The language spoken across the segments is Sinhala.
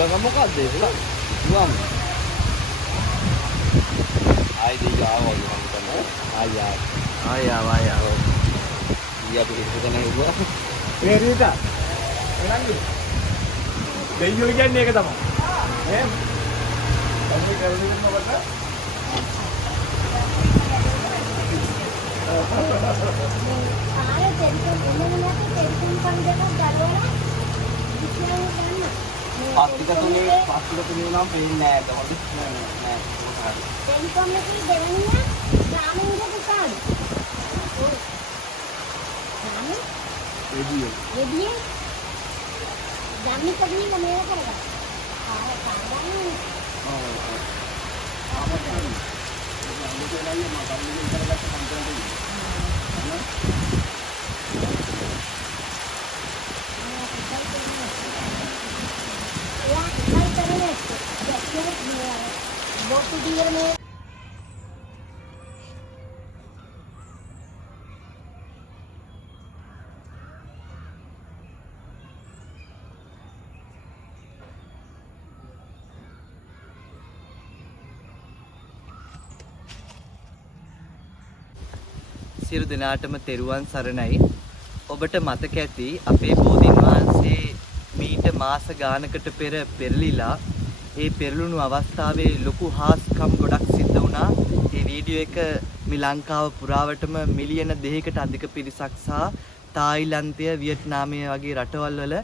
ඊළඟ මොකක්ද ඒක? දුවම්. ආයි දෙය ආවා මම හිතන්නේ. ආයි. ඊය අපි හිතගෙන ඉවුවා. මේ රීතා. එළංගි. දෙයියෝ කියන්නේ ඒක තමයි. ඈ. අපි කරන්නේ මොකටද? ආයේ ටෙලිෆෝන් එන්නේ නැති ටෙලිෆෝන් කන්දේක ගලවලා ඉස්සරහ ගන්න. පස්තික තුනේ නම් පේන්නේ නැහැ ඒකට. නෑ. මොකක්ද? ටෙලිෆෝන් එකේ දෙවෙනිය ග්‍රාමීණ දුකාන. ඔව්. ග්‍රාමීණ රෙඩියෝ. ගම්මිට ගිහින් මේක කරගන්න. ගන්න. සියලු දෙනාටම තෙරුවන් සරණයි. ඔබට මතක ඇති අපේ බෝධීන් වහන්සේ මීට මාස ගානකට පෙර පෙරලිලා ඒ පෙරළුණු අවස්ථාවේ ලොකු හාස්කම් ගොඩක් සිද්ධ වුණා. ඒ වීඩියෝ එක මේ ලංකාව පුරාවටම මිලියන 2කට අධික පිරිසක් සහ තායිලන්තය, වියට්නාමය වගේ රටවල් වල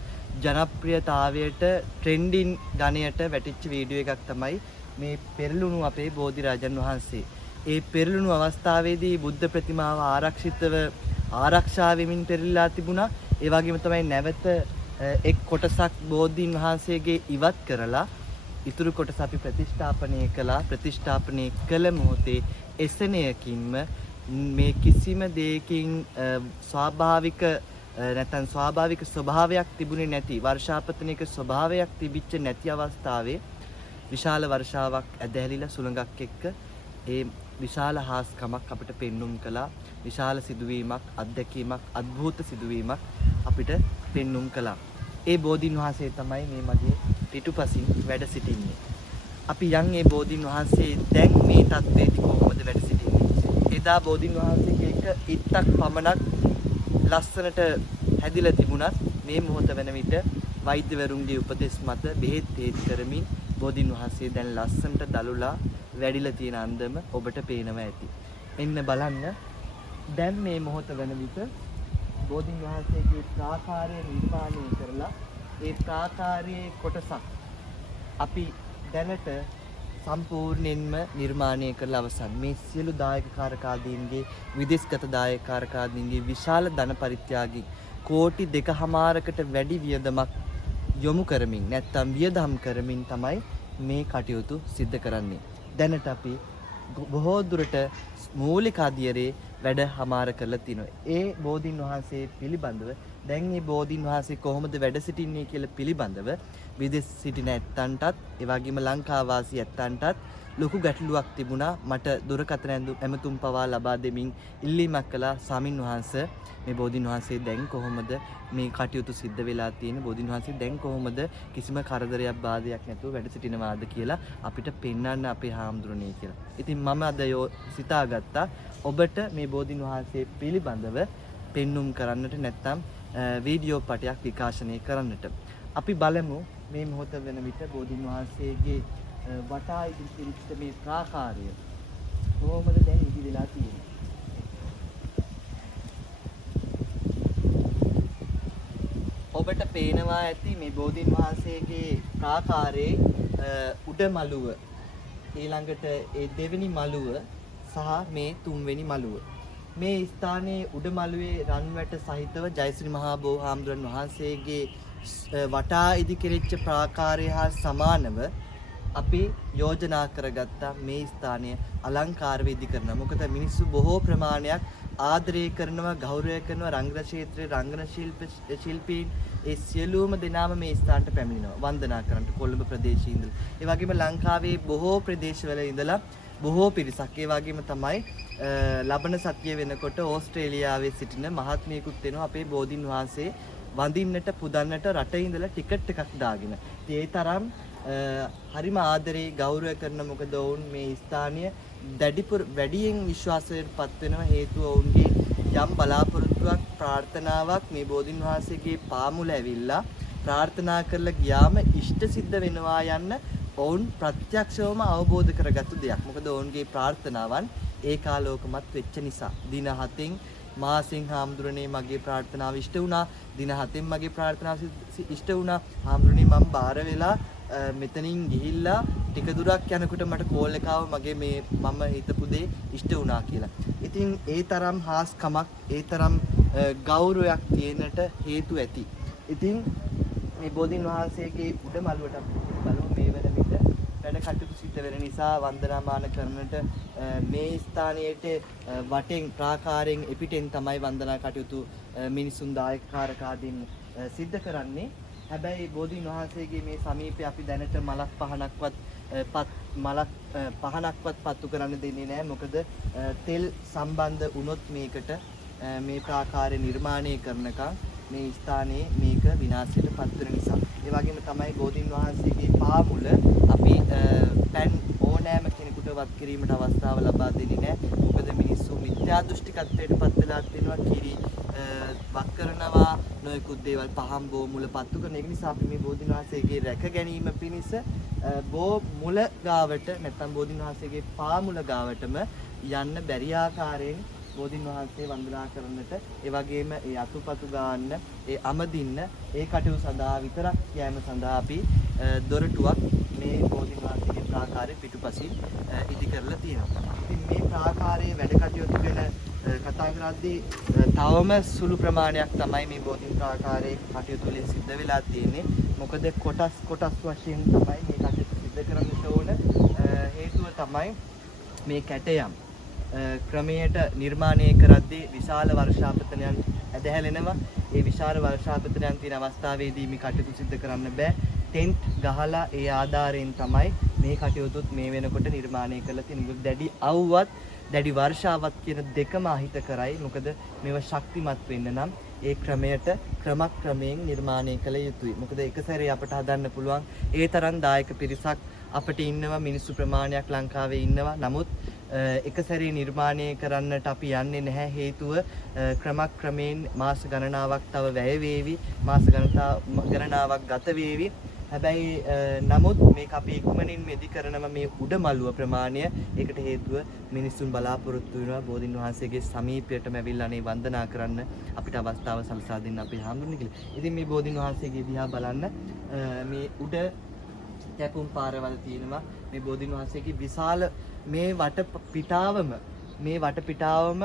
ජනප්‍රියතාවයට ට්‍රෙන්ඩින් ගණයට වැටිච්ච වීඩියෝ එකක් තමයි මේ පෙරළුණු අපේ බෝධිරාජන් වහන්සේ. ඒ පෙරළුණු අවස්ථාවේදී බුද්ධ ප්‍රතිමාව ආරක්ෂිතව ආරක්ෂා වෙමින් පෙරලිලා තිබුණා. ඒ වගේම තමයි නැවත එක් කොටසක් බෝධීන් වහන්සේගේ ඉවත් කරලා ඉතුරු කොටස අපි ප්‍රතිෂ්ඨාපනය කළා. ප්‍රතිෂ්ඨාපනය කළ මොහොතේ එසෙනයකින්ම මේ කිසිම දෙයකින් ස්වාභාවික නැත්නම් ස්වාභාවික ස්වභාවයක් තිබුණේ නැති වර්ෂාපතනයක ස්වභාවයක් තිබිච්ච නැති අවස්ථාවේ විශාල වර්ෂාවක් ඇදහැලිලා සුළඟක් එක්ක ඒ විශාල හාස්කමක් අපිට පෙන්눔 කළා. විශාල සිදුවීමක්, අත්දැකීමක්, අద్භූත සිදුවීමක් අපිට පෙන්눔 කළා. ඒ බෝධීන් වහන්සේ තමයි මේ මගේ පිටුපසින් වැඩ සිටින්නේ. අපි යන් ඒ බෝධීන් වහන්සේ දැන් මේ තත්ත්වයේදී කොහොමද වැඩ සිටින්නේ? එදා බෝධීන් වහන්සේගේ එක ඉත්තක් පමණක් ලස්සනට හැදිලා තිබුණත් මේ මොහොත වෙන විට වෛද්‍යවරුන්ගේ උපදෙස් මත බෙහෙත් තේත් කරමින් බෝධීන් වහන්සේ දැන් ලස්සනට දලුලා වැඩිලා තියෙන අන්දම ඔබට පේනවා ඇති. එන්න බලන්න. දැන් මේ මොහොත වෙන විට බෝධීන් වහන්සේගේ ප්‍රාකාරය නිර්මාණය කරලා ඒ ප්‍රාකාරයේ කොටසක් අපි දැනට සම්පූර්ණයෙන්ම නිර්මාණය කරලා අවසන්. මේ සියලු දායක කාරකාදීන්ගේ විදේශගත දායක කාරකාදීන්ගේ විශාල ධන පරිත්‍යාගී කෝටි 2.5කට වැඩි වියදමක් යොමු කරමින් නැත්නම් වියදම් කරමින් තමයි මේ කටයුතු සිද්ධ කරන්නේ. දැනට අපි බොහෝ දුරට මූලික අධ්‍යයනයේ වැඩ හමාර කරලා තිනවා. ඒ බෝධීන් වහන්සේ පිළිබඳව දැන් මේ බෝධීන් වහන්සේ කොහොමද වැඩ සිටින්නේ කියලා පිළිබඳව විදේශ සිටින ඇත්තන්ටත් ඒ වගේම ලංකා වාසී ඇත්තන්ටත් ලොකු ගැටලුවක් තිබුණා. මට දුරකථන ඇමතුම් පවා ලබා දෙමින් ඉල්ලීමක් කළා ස්වාමින් වහන්සේ මේ බෝධීන් වහන්සේ දැන් කොහොමද මේ කටයුතු සිද්ධ වෙලා තියෙන්නේ? බෝධීන් වහන්සේ දැන් කොහොමද කිසිම කරදරයක් බාධයක් නැතුව වැඩ සිටිනවාද කියලා අපිට පෙන්වන්න අපේ හාමුදුරනේ කියලා. ඉතින් මම අද සිතාගත්තා ඔබට මේ බෝධීන් වහන්සේ පිළිබඳව පෙන්눔 කරන්නට නැත්නම් වීඩියෝ පටයක් විකාශනය කරන්නට. අපි බලමු මේ මොහොත වෙන විට බෝධීන් වහන්සේගේ වටා ඉදිරිපිට මේ ප්‍රාකාරය කොහොමද දැන් ඉදිරිලා තියෙන්නේ? ඔබට පේනවා ඇති මේ බෝධීන් වහන්සේගේ ප්‍රාකාරයේ උඩ මළුව ඊළඟට ඒ දෙවෙනි මළුව සහ මේ තුන්වෙනි මළුව. මේ ස්ථානයේ උඩ මළුවේ රන්වැට සහිතව ජයශ්‍රී මහා බෝධිහාමුදුරන් වහන්සේගේ වටා ඉදි කෙරෙච්ච ප්‍රාකාරය හා සමානව අපි යෝජනා කරගත්තා මේ ස්ථානය අලංකාර වෙදි කරනවා. මොකද මිනිස්සු බොහෝ ප්‍රමාණයක් ආදරය කරනවා, ගෞරවය කරනවා රංගන ක්ෂේත්‍රයේ රංගන ශිල්පීන් ඒ සියලුම දෙනාම මේ ස්ථානට පැමිණෙනවා වන්දනා කරන්නට කොළඹ ප්‍රදේශයේ ඉඳලා. ඒ වගේම ලංකාවේ බොහෝ ප්‍රදේශවල ඉඳලා බොහෝ පිරිසක් ඒ වගේම තමයි ලබන සතිය වෙනකොට ඕස්ට්‍රේලියාවේ සිටින මහත්මියකුත් වෙනවා අපේ බෝධීන් වහන්සේ වඳින්නට පුදන්නට රටේ ඉඳලා ටිකට් එකක් දාගෙන. ඉතින් ඒ තරම් හරිම ආදරේ ගෞරවය කරන මොකද ඔවුන් මේ ස්ථානීය වැඩියෙන් විශ්වාසයට පත් වෙනවා හේතුව ඔවුන්ගේ යම් බලාපොරොත්තුවක් ප්‍රාර්ථනාවක් මේ බෝධින් වහන්සේගේ පාමුල ඇවිල්ලා ප්‍රාර්ථනා කරලා ගියාම ඉෂ්ට සිද්ධ වෙනවා යන්න ඔවුන් ප්‍රත්‍යක්ෂවම අවබෝධ කරගත්තු දෙයක්. මොකද ඔවුන්ගේ ප්‍රාර්ථනාවන් ඒකාලෝකමත් වෙච්ච නිසා. දින 7න් මාසින් හාමුදුරනේ මගේ ප්‍රාර්ථනාව ඉෂ්ට වුණා. දින 7න් මගේ ප්‍රාර්ථනාව ඉෂ්ට වුණා. හාමුදුරනේ මම බාර වෙලා මෙතනින් ගිහිල්ලා ටික දුරක් යනකොට මට කෝල් එකක් ආව මගේ මේ මම හිතපු දේ ඉෂ්ට වුණා කියලා. ඉතින් ඒ තරම් හාස්කමක් ඒ තරම් ගෞරවයක් තියෙනට හේතු ඇති. ඉතින් මේ බෝධින් වහන්සේගේ උඩ මළුවට බලමු මේ වෙන විට වැඩ කටයුතු සිද්ධ වෙන නිසා වන්දනාමාන කරන්නට මේ ස්ථානයේට වටෙන් ප්‍රාකාරයෙන් එපිටෙන් තමයි වන්දනා කටයුතු මිනිසුන් දායකකාරකාදීන් සිද්ධ කරන්නේ. හැබැයි බෝධින් වහන්සේගේ මේ සමීපයේ අපි දැනට මලක් පහනක්වත් පත්තු කරන්න දෙන්නේ නැහැ. මොකද තෙල් සම්බන්ධ වුණොත් මේකට මේ ප්‍රාකාරය නිර්මාණය කරනකම් මේ ස්ථානයේ මේක විනාශයට පත් වෙන නිසා. ඒ වගේම තමයි බෝධින් වහන්සේගේ පාමුල අපි පෑන් ඕනෑම කෙනෙකුට වත් කිරීමට අවස්ථාව ලබා දෙන්නේ නැහැ. මොකද මිනිස්සු මිත්‍යා දෘෂ්ටිකත්වයට පත් වෙලා තියෙනවා. කිරි වක් කරනවා නොයෙකුත් දේවල් පහම් බෝ මුල පත්තු කරන. ඒක නිසා අපි මේ බෝධින් වහන්සේගේ රැක ගැනීම පිණිස බෝ මුල ගාවට නැත්නම් බෝධින් වහන්සේගේ පාමුල ගාවටම යන්න බැරි ආකාරයෙන් බෝධින් වහන්සේ වන්දනා කරන්නට ඒ වගේම ඒ අතුපතු ගන්න ඒ අමදින්න ඒ කටයුතු සඳහා විතරක් යෑම සඳහා අපි දොරටුවක් මේ බෝධින් වහන්සේගේ ප්‍රාකාරයේ පිටුපසින් ඉදි කරලා තියෙනවා. ඉතින් මේ ප්‍රාකාරයේ වැඩ කටයුතු ගැන කතා කරද්දී තවම සුළු ප්‍රමාණයක් තමයි මේ බෝධින් ප්‍රාකාරයේ කටයුතු වලින් සිද්ධ වෙලා තියෙන්නේ. මොකද කොටස් වශයෙන් තමයි මේ කටයුතු සිද්ධ කරන්නට ඕන. හේතුව තමයි මේ කැටයම් ක්‍රමයට නිර්මාණය කරද්දී විශාල වර්ෂාපතනයන් ඇදහැලෙනවා. ඒ විශාල වර්ෂාපතනයන් තියෙන අවස්ථාවේදී මේ කටයුතු සිද්ධ කරන්න බෑ. ටෙන්ට් ගහලා ඒ ආධාරයෙන් තමයි මේ කටයුතුත් මේ වෙනකොට නිර්මාණය කරලා තියෙන්නේ. දැඩි අවුවත් දැඩි වර්ෂාවත් කියන දෙකම අහිත කරයි. මොකද මේව ශක්තිමත් වෙන්න නම් ඒ ක්‍රමයට ක්‍රමයෙන් නිර්මාණය කළ යුතුයි. මොකද එක සැරේ අපට හදන්න පුළුවන් ඒ තරම් දායක පිරිසක් අපිට ඉන්නවා, මිනිස්සු ප්‍රමාණයක් ලංකාවේ ඉන්නවා. නමුත් එක සැරේ නිර්මාණය කරන්නට අපි යන්නේ නැහැ. හේතුව ක්‍රමයෙන් මාස ගණනාවක් තව වැය වේවි, මාස ගණනාවක් ගත වේවි. හැබැයි නමුත් මේක අපි ඉක්මනින් මෙදි කරනවා මේ උඩ මළුව ප්‍රමාණය. ඒකට හේතුව මිනිස්සුන් බලාපොරොත්තු වෙනවා බෝධින් වහන්සේගේ සමීපයටම ඇවිල්ලා නේ වන්දනා කරන්න අපිට අවස්ථාව සලසා දෙන්න අපේ හාමුදුරනේ කියලා. ඉතින් මේ බෝධින් වහන්සේගේ දිහා බලන්න මේ උඩ කැපුම් පාරවල් තියෙනවා. මේ බෝධින් වහන්සේගේ විශාල මේ වටපිටාවම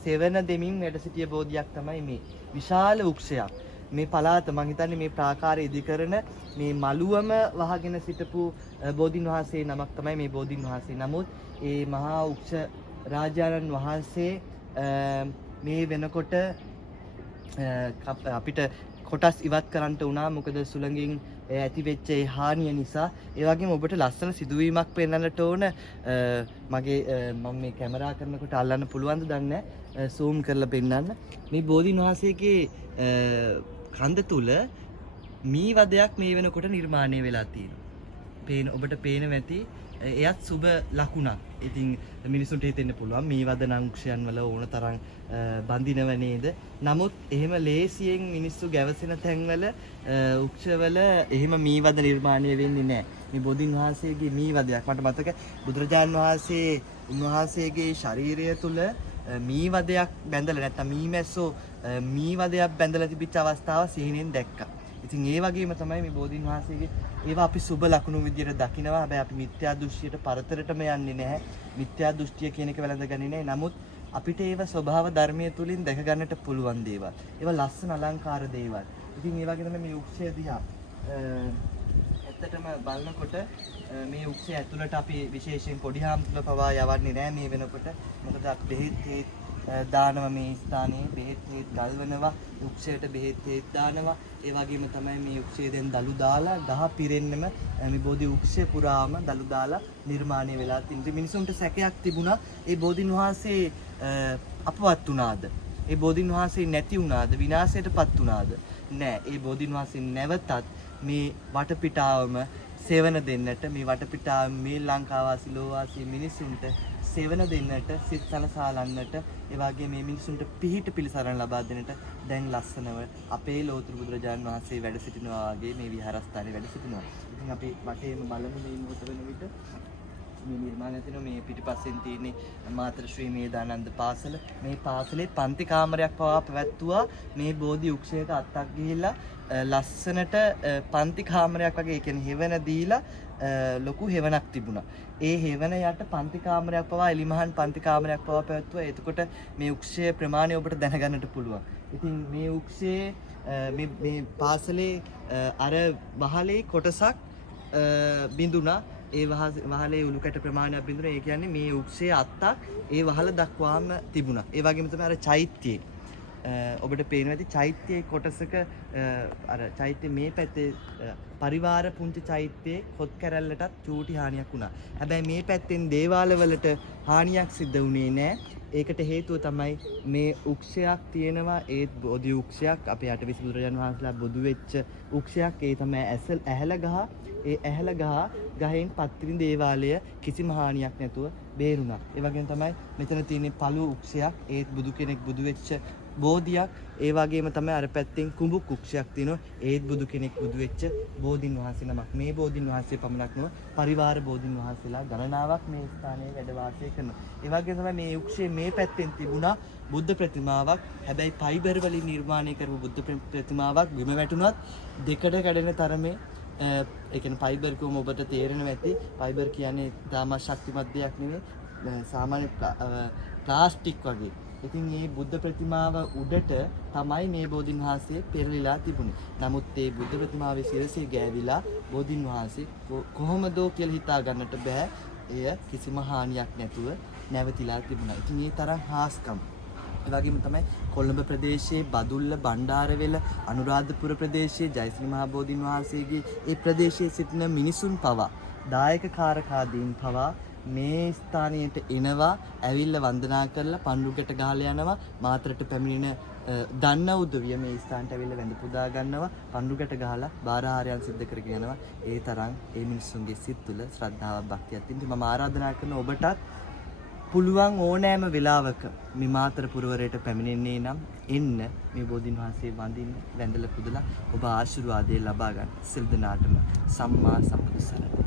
සෙවන දෙමින් වැඩ සිටිය බෝධියක් තමයි මේ. විශාල වෘක්ෂයක්. මේ පළාත මං හිතන්නේ මේ ප්‍රාකාරය ඉදි කරන මේ මළුවම වහගෙන සිටපු බෝධින් වහන්සේ නමක් තමයි මේ බෝධින් වහන්සේ. නමුත් ඒ මහා වෘක්ෂ රාජානන් වහන්සේ මේ වෙනකොට අපිට කොටස් ඉවත් කරන්නට වුණා. මොකද සුළඟින් ඇතිවෙච්ච ඒ හානිය නිසා. ඒ වගේම ඔබට ලස්සන සිදුවීමක් පෙන්වන්නට ඕන. මම මේ කැමරා කරනකොට අල්ලන්න පුළුවන්ද දන්නේ නැහැ. zoom කරලා පෙන්නන්න. මේ බෝධින් වහන්සේගේ කන්ද තුල මී වදයක් මේ වෙනකොට නිර්මාණය වෙලා තියෙනවා. ඔබට පේන ඇති එයත් සුබ ලකුණක්. ඉතින් මිනිසුන්ට හිතෙන්න පුළුවන් මේ වද නංක්ෂයන් වල ඕන තරම් බඳිනව නේද? නමුත් එහෙම ලේසියෙන් මිනිස්සු ගැවසෙන තැන්වල උක්ෂවල එහෙම මී වද නිර්මාණය වෙන්නේ නැහැ. මේ බෝධින් වහන්සේගේ මී වදයක් මට මතක බුදුරජාන් වහන්සේ උන්වහන්සේගේ ශරීරය තුල මී වදයක් බැඳලා නැත්නම් මී මැස්සෝ මී වදයක් බැඳලා තිබිච්ච අවස්ථාව සිහිනෙන් දැක්කා. ඉතින් ඒ වගේම තමයි මේ බෝධින් වහන්සේගේ ඒවා අපි සුබ ලකුණු විදියට දකිනවා. හැබැයි අපි මිත්‍යා දෘෂ්ටියට පරතරටම යන්නේ නැහැ. මිත්‍යා දෘෂ්ටිය කියන එක වැළඳගන්නේ නැහැ. නමුත් අපිට ඒව ස්වභාව ධර්මයේ තුලින් දැක ගන්නට පුළුවන් දේවල්. ඒවා ලස්සන අලංකාර දේවල්. ඉතින් ඒ වගේ තමයි මේ උක්ෂය දිහා ඇත්තටම බලනකොට මේ උක්ෂය ඇතුළට අපි විශේෂයෙන් පොඩි හාමුදුරුවෝ පවා යවන්නේ නැහැ මේ වෙනකොට. මොකද අපි බෙහෙත් දානවා මේ ස්ථානයේ බෙහෙත් ගල්වනවා උක්ෂයට බෙහෙත් දානවා. ඒ වගේම තමයි මේ උක්ෂය දැන් දලු දාලා ගහ පිරෙන්නම මේ බෝධි උක්ෂය පුරාම දලු දාලා නිර්මාණය වෙලා තින්නේ. මිනිසුන්ට සැකයක් තිබුණා ඒ බෝධින් වහන්සේ අපවත් වුණාද? ඒ බෝධීන් වහන්සේ නැති වුණාද විනාශයටපත් වුණාද? නෑ. ඒ බෝධීන් වහන්සේ නැවතත් මේ වටපිටාවම සෙවන දෙන්නට මේ වටපිටාව මේ ලංකාවාසී ලෝවාසී මිනිසුන්ට සෙවන දෙන්නට සිත් සලසාලන්නට ඒ වගේ මේ මිනිසුන්ට පිහිට පිළිසරණ ලබා දෙන්නට දැන් ලස්සනව අපේ ලෝතර බුදුරජාණන් වහන්සේ වැඩ සිටිනවා වගේ මේ විහාරස්ථානයේ වැඩ සිටිනවා. ඉතින් අපි වටේම බලමු මේ මොහොත වෙන විට මේ නිර්මාණය තියෙන මේ පිටිපස්සෙන් තියෙන මාතර ශ්‍රී මේදානන්ද පාසල. මේ පාසලේ පන්ති කාමරයක් පවා පැවැත්තුවා. මේ බෝධි වෘක්ෂයට අත්තක් ගිහිල්ලා ලස්සනට පන්ති කාමරයක් වගේ, ඒ කියන්නේ හෙවන දීලා ලොකු හෙවණක් තිබුණා. ඒ හෙවන යට පන්ති කාමරයක් පවා එලිමහන් පන්ති කාමරයක් පවා පැවැත්තුවා. එතකොට මේ වෘක්ෂයේ ප්‍රමාණය ඔබට දැනගන්නට පුළුවන්. ඉතින් මේ වෘක්ෂයේ මේ පාසලේ අර වහලේ කොටසක් බිඳුණා. ඒ වහලේ උණුකැට ප්‍රමාණයක් බිඳුණා. ඒ කියන්නේ මේ වෘක්ෂයේ අත්තක් ඒ වහල දක්වාම තිබුණා. ඒ වගේම තමයි අර චෛත්‍යයේ ඔබට පේනවා ඇති චෛත්‍යයේ කොටසක අර චෛත්‍ය මේ පැත්තේ පරිවාර පුංචි චෛත්‍යයේ කොත් කැරැල්ලටත් චූටි හානියක් වුණා. හැබැයි මේ පැත්තෙන් දේවාලවලට හානියක් සිද්ධ වුණේ නැහැ. ඒකට හේතුව තමයි මේ වෘක්ෂයක් තියෙනවා. ඒ බෝධි වෘක්ෂයක් අපේ අටවිසි බුදුරජාණන් වහන්සේලා බොදු වෙච්ච වෘක්ෂයක්. ඒ තමයි ඇහැල ගහ. ඒ ඇහැල ගහෙන් පත්තිරි දේවාලය කිසිම හානියක් නැතුව බේරුණා. ඒ වගේම තමයි මෙතන තියෙන පළු වෘක්ෂයක්. ඒත් බුදු කෙනෙක් බුදු වෙච්ච බෝධියක්. ඒ වගේම තමයි අර පැත්තෙන් කුඹුක් වෘක්ෂයක් තියෙනවා. ඒත් බුදු කෙනෙක් බුදු වෙච්ච බෝධින් වහන්සේ නමක්. මේ බෝධින් වහන්සේ පමණක් නෙවෙයි පරිවාර බෝධින් වහන්සේලා ගණනාවක් මේ ස්ථානයේ වැඩ වාසය කරනවා. ඒ වගේම තමයි මේ වෘක්ෂයේ මේ පැත්තෙන් තිබුණා බුද්ධ ප්‍රතිමාවක්. හැබැයි ෆයිබර් වලින් නිර්මාණය කරපු බුද්ධ ප්‍රතිමාවක් බිම වැටුණත් දෙකට කැඩෙන තරමේ ඒ කියන්නේ ෆයිබර් කොහොම ඔබට තේරෙනවා ඇති. ෆයිබර් කියන්නේ තාම ශක්තිමත් දෙයක් නෙවෙයි. සාමාන්‍ය ප්ලාස්ටික් වගේ. ඉතින් මේ බුද්ධ ප්‍රතිමාව උඩට තමයි මේ බෝධින් වහන්සේ පෙරලිලා තිබුණේ. නමුත් මේ බුද්ධ ප්‍රතිමාවේ සිරසේ ගෑවිලා බෝධින් වහන්සේ කොහොමදෝ කියලා හිතා ගන්නට බෑ. එය කිසිම හානියක් නැතුව නැවතිලා තිබුණා. ඉතින් මේ තරම් හාස්කම්. ඒ වගේම තමයි කොළඹ ප්‍රදේශයේ බදුල්ල, බණ්ඩාරවෙල, අනුරාධපුර ප්‍රදේශයේ ජයශ්‍රී මහ බෝධින් වහන්සේගේ ඒ ප්‍රදේශයේ සිටින මිනිසුන් පවා දායක කාරකාදීන් පවා මේ ස්ථානයට එනවා, ඇවිල්ලා වන්දනා කරලා පඳුරකට ගහලා යනවා. මාතරට පැමිණෙන දන්න උදවිය මේ ස්ථානට ඇවිල්ලා වැඳ පුදා ගන්නවා, පඳුරකට ගහලා බාරහාරයන් සිද්ධ කරගෙන යනවා. ඒ තරම් ඒ මිනිස්සුන්ගේ සිත් තුළ ශ්‍රද්ධාවක්, භක්තියක් තියෙනවා. මම ආරාධනා කරන ඔබටත් පුළුවන් ඕනෑම වෙලාවක මේ මාතර පුරවරයට පැමිණෙන්නේ නම් එන්න මේ බෝධින් වහන්සේ වඳින්න, වැඳලා පුදලා ඔබ ආශිර්වාදය ලබා ගන්න. සිල් දනාටම සම්මා සම්බුදු සරණයි.